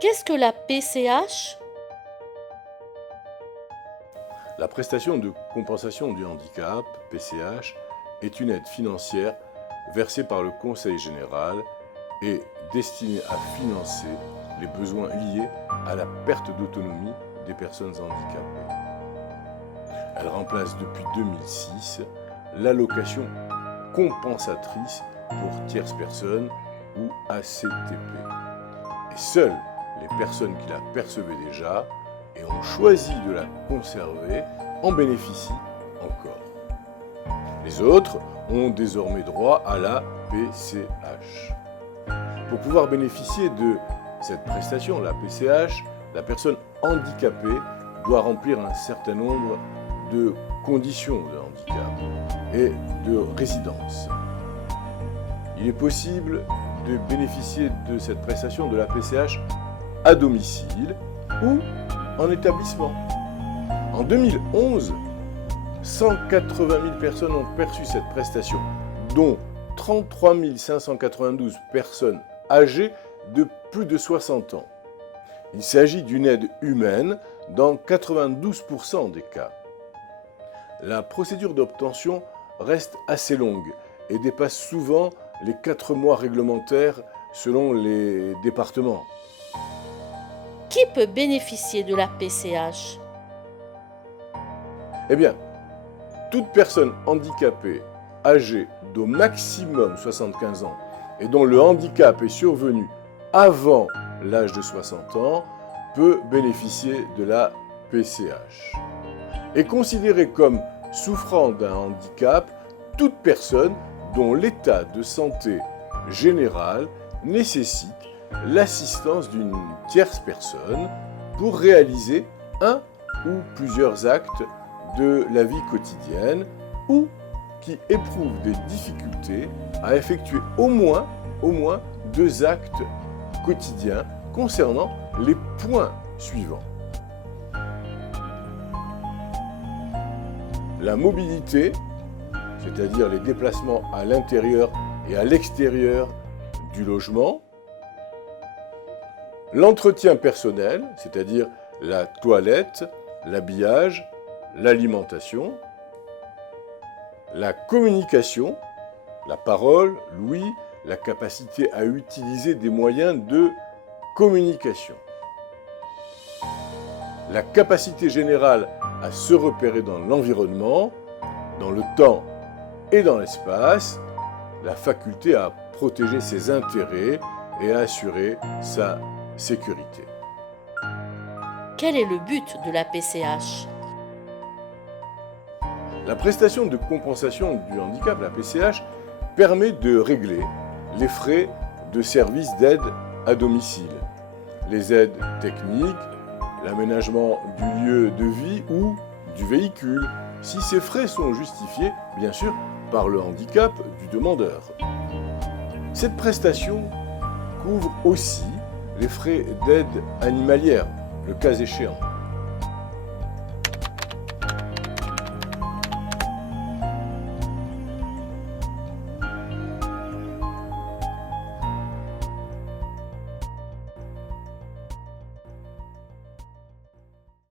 Qu'est-ce que la PCH? La prestation de compensation du handicap, PCH, est une aide financière versée par le Conseil général et destinée à financer les besoins liés à la perte d'autonomie des personnes handicapées. Elle remplace depuis 2006 l'allocation compensatrice pour tierces personnes ou ACTP. Et seules les personnes qui la percevaient déjà et ont choisi de la conserver en bénéficient encore. Les autres ont désormais droit à la PCH. Pour pouvoir bénéficier de cette prestation, la PCH, la personne handicapée doit remplir un certain nombre de conditions de handicap et de résidence. Il est possible de bénéficier de cette prestation de la PCH à domicile ou en établissement. En 2011, 180 000 personnes ont perçu cette prestation, dont 33 592 personnes âgées de plus de 60 ans. Il s'agit d'une aide humaine dans 92% des cas. La procédure d'obtention reste assez longue et dépasse souvent les 4 mois réglementaires selon les départements. Qui peut bénéficier de la PCH? Eh bien, toute personne handicapée âgée d'au maximum 75 ans et dont le handicap est survenu avant l'âge de 60 ans peut bénéficier de la PCH. Est considérée comme souffrant d'un handicap toute personne dont l'état de santé général nécessite l'assistance d'une tierce personne pour réaliser un ou plusieurs actes de la vie quotidienne ou qui éprouve des difficultés à effectuer au moins 2 actes quotidiens concernant les points suivants. La mobilité, c'est-à-dire les déplacements à l'intérieur et à l'extérieur du logement. L'entretien personnel, c'est-à-dire la toilette, l'habillage, l'alimentation. La communication, la parole, l'ouïe, la capacité à utiliser des moyens de communication. La capacité générale à se repérer dans l'environnement, dans le temps et dans l'espace, la faculté à protéger ses intérêts et à assurer sa sécurité. Quel est le but de la PCH? La prestation de compensation du handicap, la PCH, permet de régler les frais de services d'aide à domicile, les aides techniques, l'aménagement du lieu de vie ou du véhicule, si ces frais sont justifiés, bien sûr, par le handicap du demandeur. Cette prestation couvre aussi les frais d'aide animalière, le cas échéant.